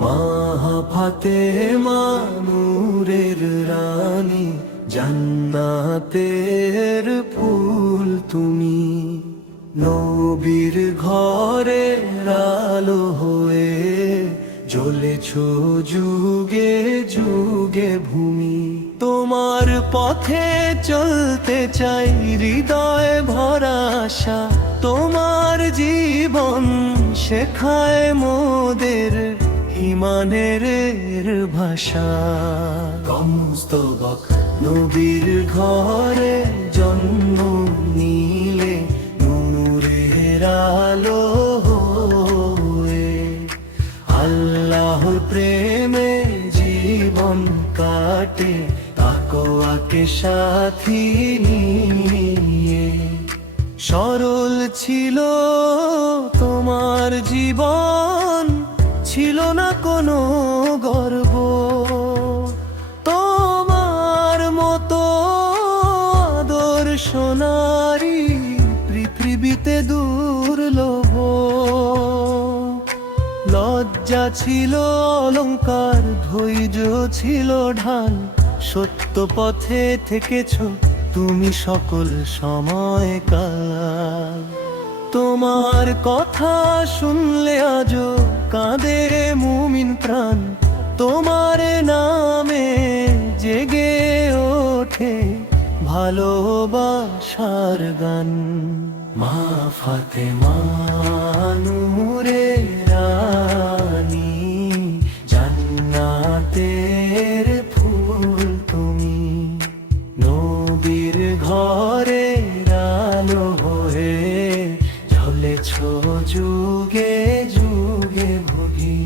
মা ফাতেমা নূরের রানী, জান্নাতের ফুল তুমি। নবীর ঘরে আলো হয়ে জ্বলেছ যুগে যুগে ভূমি। তোমার পথে চলতে চাই, হৃদয় ভরা আশা। তোমার জীবন শেখায় মোদের ইমানের ভাষা। কমস্তবক নবীর ঘরে জন্ম নিলে নূরের আলো হয়ে। আল্লাহর প্রেমে জীবন কাটে তাকওয়াকে সাথী নিয়ে। সরল ছিল তোমার জীবন, ছিল না কোনো গর্ব। তোমার মতো আদর্শ নারী পৃথিবীতে দুর্লভ। লজ্জা ছিল অলংকার, ধৈর্য ছিল ঢাল। সত্য পথে থেকেছ তুমি সকল সময়কাল। তোমার কথা শুনলে আজও কাঁদে মুমিন প্রাণ। তোমার নামে জেগে ওঠে ভালোবাসার গান। মা ফাতেমা নূরের রানী, জান্নাতের ফুল তুমি। নবীর ঘরে আলো হয়ে জ্বলেছ যুগে যুগে ভুগি।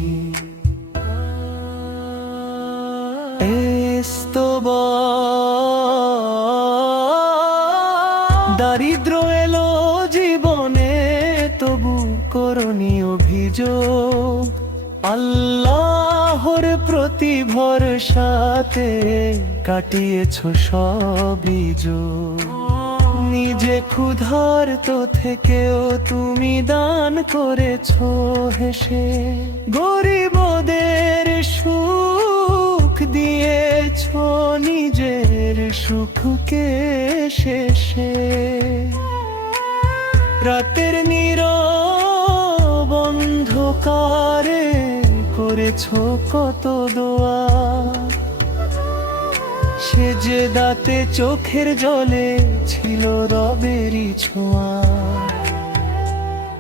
দারিদ্র এলো জীবনে, তবু করনি অভিযোগ। আল্লাহর প্রতি ভরসাতে কাটিয়েছ সবই যোগ। নিজে ক্ষুধার্ত থেকেও তুমি দান করেছ হেসে। গরিবদের সুখ দিয়েছ নিজের সুখকে শেষে। রাতের নীরব অন্ধকারে করেছ কত দোয়া। সেজে দাতে চোখের জলে ছিল রবেরই ছোঁয়া।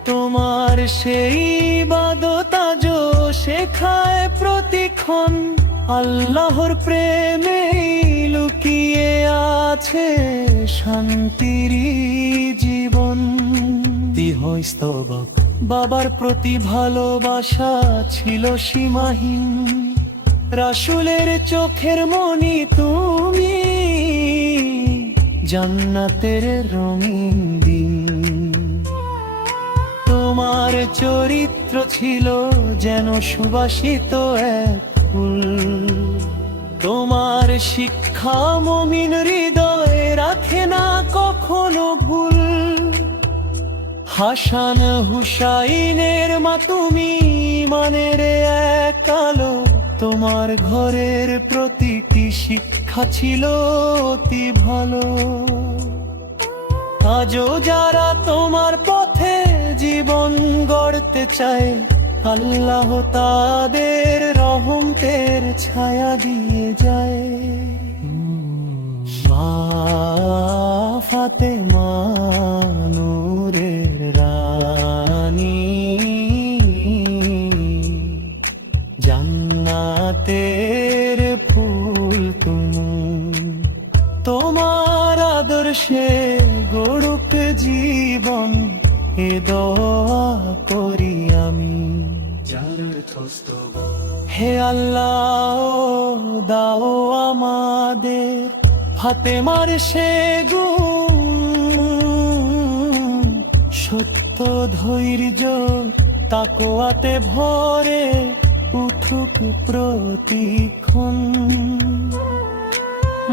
তোমার সেই ইবাদত আজও শেখায় প্রতিক্ষণ। আল্লাহর প্রেমে লুকিয়ে আছে শান্তির জীবন। স্তবক বাবার প্রতি ভালোবাসা ছিল সীমাহীন। রাসূলের চোখের মনি তুমি, জান্নাতের রঙিন দিন। তোমার চরিত্র ছিল যেন সুবাসিত এক ফুল। তোমার শিক্ষা মুমিন হৃদয়ে রাখে না কখনো ভুল। হাসান হুসাইনের মা তুমি, ইমানের এক আলো। তোমার ঘরের প্রতিটি শিক্ষা ছিল অতি ভালো। আজও যারা তোমার পথে জীবন গড়তে চায়, আল্লাহ তাদের রহমতের ছায়া দিয়ে যায়। মা ফাতেমা নূরের রানী, জান্নাতের ফুল তুমি। তোমার আদর্শে গড়ুক জীবন, এ দোয়া করি আমি। হে আল্লাহ, দাও আমাদের ফাতেমার সে গুণ। সত্য ধৈর্য তাকওয়াতে ভরে উঠুক প্রতিক্ষণ।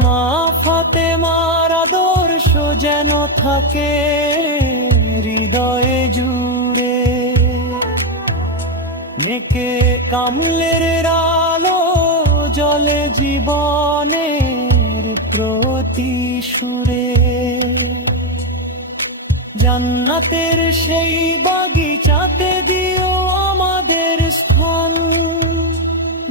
মা ফাতেমার আদর্শ যেন থাকে হৃদয়ে জুড়ে। মেকে কামলের আলো জলে জীবনের প্রতি সুরে, জান্নাতের সেই বাগিচাতে দিও আমাদের স্থান।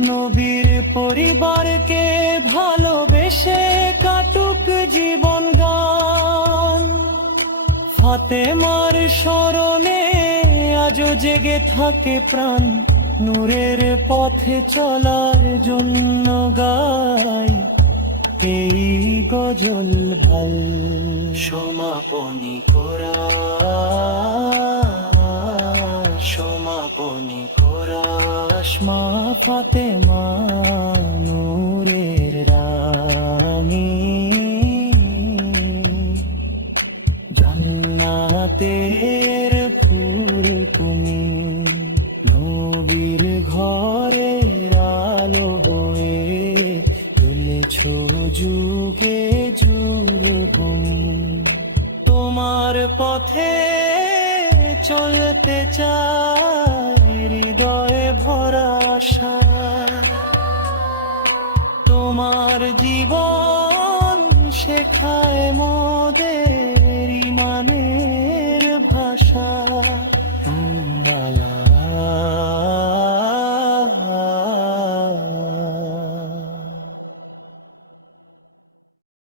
নবীর পরিবারকে ভালোবেসে কাটুক জীবন গান। ফাতেমার স্মরণে আজও জেগে থাকে প্রাণ, নূরের পথে চলার জন্য গাই এই গজল ভাল। সমাপনী কোরাস মা ফাতেমা নূরের রানী, জান্নাতের ফুল তুমি, নবীর ঘরের আলো হয়ে তুলেছ যুগে যুগভূমি। তোমার পথে চলতে চাই হৃদয়ে ভরা আশা, তোমার জীবন শেখায় মোদের